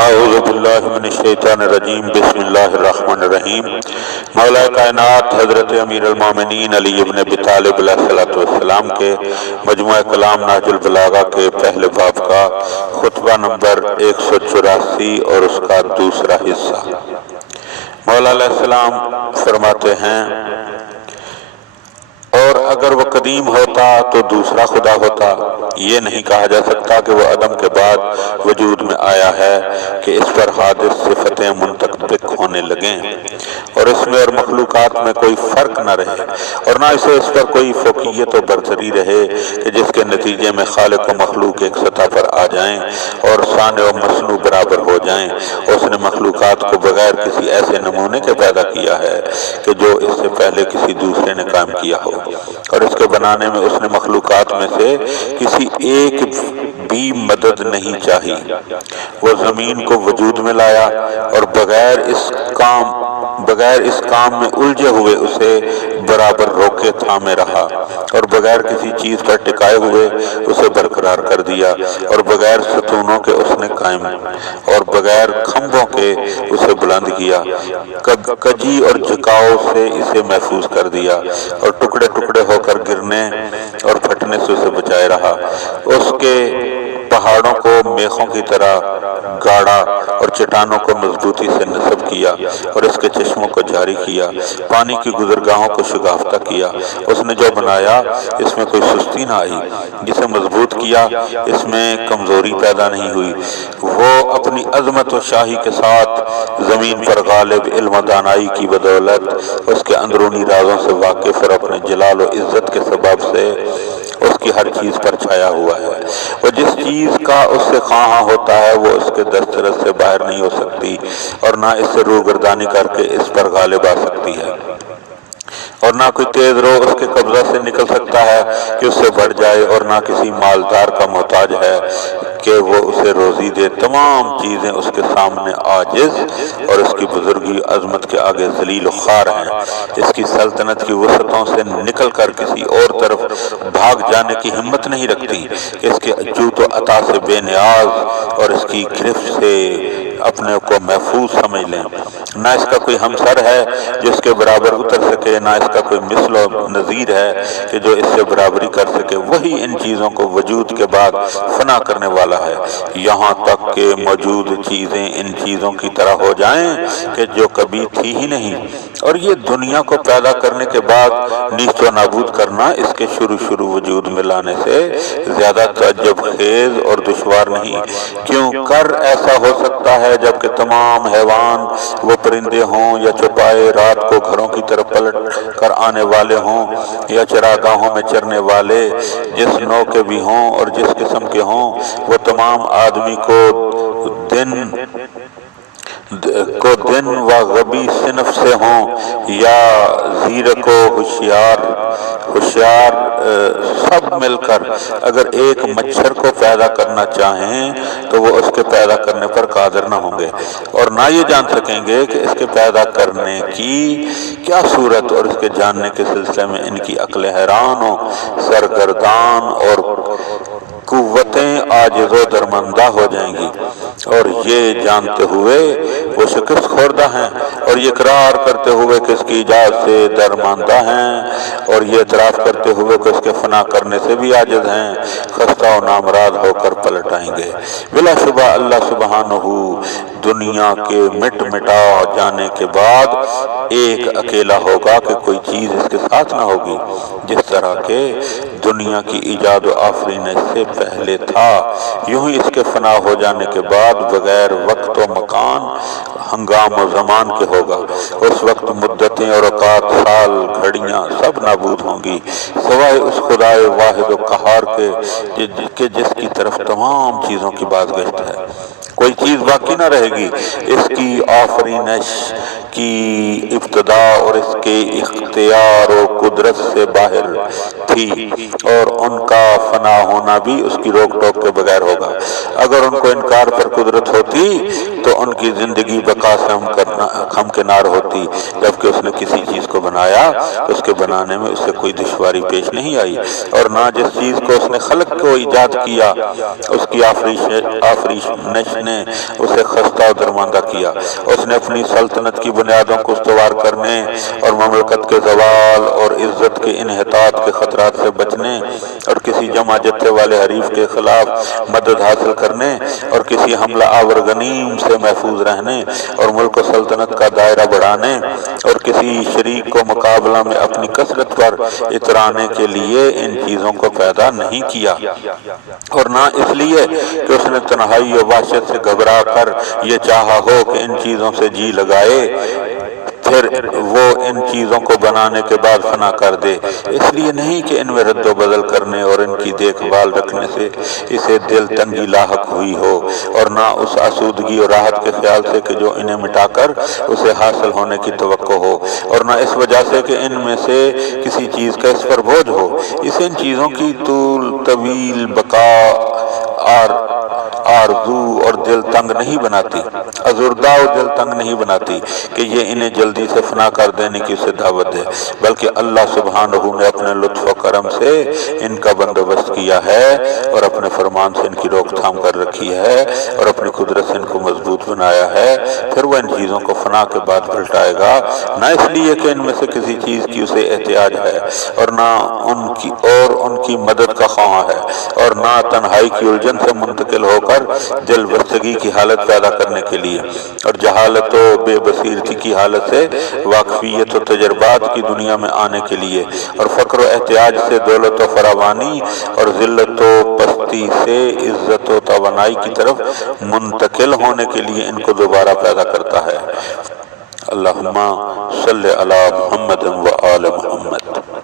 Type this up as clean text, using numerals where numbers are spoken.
اعوذ باللہ من الشیطان الرجیم بسم اللہ الرحمن الرحیم۔ مولا کائنات حضرت امیر المومنین علی ابن ابی طالب علیہ السلام کے مجموعہ کلام نہج البلاغہ کے پہلے باب کا خطبہ نمبر 184 اور اس کا دوسرا حصہ۔ مولا علیہ السلام فرماتے ہیں، اور اگر وہ قدیم ہوتا تو دوسرا خدا ہوتا، یہ نہیں کہا جا سکتا کہ وہ عدم کے بعد وجود میں آیا ہے کہ اس پر حادث صفتیں منطبق ہونے لگیں اور اس میں اور مخلوقات میں کوئی فرق نہ رہے، اور نہ اسے اس پر کوئی فوقیت و برتری رہے کہ جس کے نتیجے میں خالق و مخلوق ایک سطح پر آ جائیں اور صانع و مصنوع برابر ہو جائیں۔ اس نے مخلوقات کو بغیر کسی ایسے نمونے کے پیدا کیا ہے کہ جو اس سے پہلے کسی دوسرے نے قائم کیا ہو، اور اس کے بنانے میں اس نے مخلوقات میں سے کسی ایک بھی مدد نہیں چاہی۔ وہ زمین کو وجود میں لایا اور بغیر اس کام میں الجھے ہوئے اسے برابر روکے تھامے رہا، اور بغیر کسی چیز پر ٹکائے ہوئے اسے برقرار کر دیا، اور بغیر ستونوں کے اس نے قائم اور بغیر کھمبوں کے اسے بلند کیا، کجی اور جھکاؤ سے اسے محفوظ کر دیا، اور ٹکڑے ٹکڑے ہو کر گرنے اور پھٹنے سے اسے بچائے رہا۔ اس کے پہاڑوں کو میخوں کی طرح گاڑا اور چٹانوں کو مضبوطی سے نصب کیا، اور اس کے چشموں کو جاری کیا، پانی کی گزرگاہوں کو شگافتہ کیا۔ اس نے جو بنایا اس میں کوئی سستی نہ آئی، جسے مضبوط کیا اس میں کمزوری پیدا نہیں ہوئی۔ وہ اپنی عظمت و شاہی کے ساتھ زمین پر غالب علم و دانائی کی بدولت اس کے اندرونی رازوں سے واقف اور اپنے جلال و عزت کے سبب سے اس کی ہر چیز پر چھایا ہوا ہے۔ وہ جس چیز کا اس سے خواہاں ہوتا ہے وہ اس کے دسترس سے باہر نہیں ہو سکتی، اور نہ اس سے روگردانی کر کے اس پر غالب آ سکتی ہے، اور نہ کوئی تیز رو اس کے قبضہ سے نکل سکتا ہے کہ اس سے بڑھ جائے، اور نہ کسی مالدار کا محتاج ہے کہ وہ اسے روزی دے۔ تمام چیزیں اس کے سامنے عاجز اور اس کی بزرگی عظمت کے آگے ذلیل و خوار ہیں۔ اس کی سلطنت کی وسعتوں سے نکل کر کسی اور طرف بھاگ جانے کی ہمت نہیں رکھتی، اس کے جود و عطا سے بے نیاز اور اس کی گرفت سے اپنے کو محفوظ سمجھ لیں۔ نہ اس کا کوئی ہمسر ہے جو اس کے برابر اتر سکے، نہ اس کا کوئی مثل و نظیر ہے کہ جو اس سے برابری کر سکے۔ وہی ان چیزوں کو وجود کے بعد فنا کرنے والا ہے، یہاں تک کہ موجود چیزیں ان چیزوں کی طرح ہو جائیں کہ جو کبھی تھی ہی نہیں، اور یہ دنیا کو پیدا کرنے کے بعد نیست و نابود کرنا اس کے شروع وجود میں لانے سے زیادہ تعجب خیز اور دشوار نہیں۔ کیوں کر ایسا ہو سکتا ہے جبکہ تمام حیوان وہ پرندے ہوں یا چوپائے رات کو گھروں کی طرف پلٹ کر آنے والے ہوں یا چراگاہوں میں چرنے والے جس نوع کے بھی ہوں اور جس قسم کے ہوں، وہ تمام آدمی کو دن و غبی صنف سے ہوں یا زیرک و ہوشیار سب مل کر اگر ایک مچھر کو پیدا کرنا چاہیں تو وہ اس کے پیدا کرنے پر قادر نہ ہوں گے، اور نہ یہ جان سکیں گے کہ اس کے پیدا کرنے کی کیا صورت اور اس کے جاننے کے سلسلے میں ان کی عقلیں حیران و سرگردان اور قوتیں عاجز و درماندہ ہو جائیں گی، اور یہ جانتے ہوئے وہ شکست خوردہ ہیں، اور یہ اقرار کرتے ہوئے کہ اس کی ایجاد سے درماندہ ہیں، اور یہ اعتراف کرتے ہوئے کہ اس کے فنا کرنے سے بھی عاجز ہیں، خستہ و نامراد ہو کر پلٹ آئیں گے۔ بلا شبہ اللہ سبحانہ دنیا کے مٹا جانے کے بعد ایک اکیلا ہوگا کہ کوئی چیز اس کے ساتھ نہ ہوگی، جس طرح کہ دنیا کی ایجاد و آفرینش سے پہلے تھا، یوں ہی اس کے فنا ہو جانے کے بعد بغیر وقت و مکان، ہنگام و زمان کے ہوگا۔ اس وقت مدتیں اور اوقات، سال، گھڑیاں سب نابود ہوں گی، سوائے اس خدائے واحد و قہار کے جس کی طرف تمام چیزوں کی بازگشت ہے۔ کوئی چیز باقی نہ رہے گی۔ اس کی آفرینش کی ابتدا اور اس کے اختیار و قدرت سے باہر تھی تھی اور ان کا فنا ہونا بھی اس کی روک ٹوک کے بغیر ہوگا۔ اگر ان کو انکار پر قدرت ہوتی تو ان کی زندگی بقا سے ہمکنار ہوتی، جبکہ اس نے کسی چیز کو بنایا تو اس کے بنانے میں اس سے کوئی دشواری پیش نہیں آئی، اور نہ جس چیز کو اس نے خلق کو ایجاد کیا اس کی آفریشش نے اسے خستہ و درماندہ کیا۔ اس نے اپنی سلطنت کی بنیادوں کو استوار کرنے اور مملکت کے زوال اور عزت کے انحطاط کے خطرات سے بچنے اور کسی جمع جتھے والے حریف کے خلاف مدد حاصل کرنے اور کسی حملہ آور غنیم سے محفوظ رہنے اور ملک و سلطنت کا دائرہ بڑھانے اور کسی شریک کو مقابلہ میں اپنی کثرت پر اترانے کے لیے ان چیزوں کو پیدا نہیں کیا، اور نہ اس لیے کہ اس نے تنہائی و وحشت سے گھبرا کر یہ چاہا ہو کہ ان چیزوں سے جی لگائے پھر وہ ان چیزوں کو بنانے کے بعد فنا کر دے، اس لیے نہیں کہ ان میں رد و بدل کرنے اور ان کی دیکھ بھال رکھنے سے اسے دل تنگی لاحق ہوئی ہو، اور نہ اس آسودگی اور راحت کے خیال سے کہ جو انہیں مٹا کر اسے حاصل ہونے کی توقع ہو، اور نہ اس وجہ سے کہ ان میں سے کسی چیز کا اس پر بوجھ ہو۔ اسے ان چیزوں کی طویل بقا آرزو اور دل تنگ نہیں بناتی، ازردہ و دل تنگ نہیں بناتی کہ یہ انہیں جلدی سے فنا کر دینے کی اسے دعوت دے، بلکہ اللہ سبحانہ نے اپنے لطف و کرم سے ان کا بندوبست کیا ہے اور اپنے فرمان سے ان کی روک تھام کر رکھی ہے اور اپنی قدرت سے ان کو مضبوط بنایا ہے۔ پھر وہ ان چیزوں کو فنا کے بعد پلٹائے گا، نہ اس لیے کہ ان میں سے کسی چیز کی اسے احتیاج ہے اور نہ ان کی مدد کا خواہاں ہے، اور نہ تنہائی کی الجھن سے منتقل ہو کر دل بستگی کی حالت پیدا کرنے کے لیے اور جہالت و بے بصیرتی کی حالت سے واقفیت و تجربات کی دنیا میں آنے کے لیے، اور فقر و احتیاج سے دولت و فراوانی اور ذلت و پستی سے عزت و توانائی کی طرف منتقل ہونے کے لیے ان کو دوبارہ پیدا کرتا ہے۔ اللہم صلی علی محمد و آل محمد۔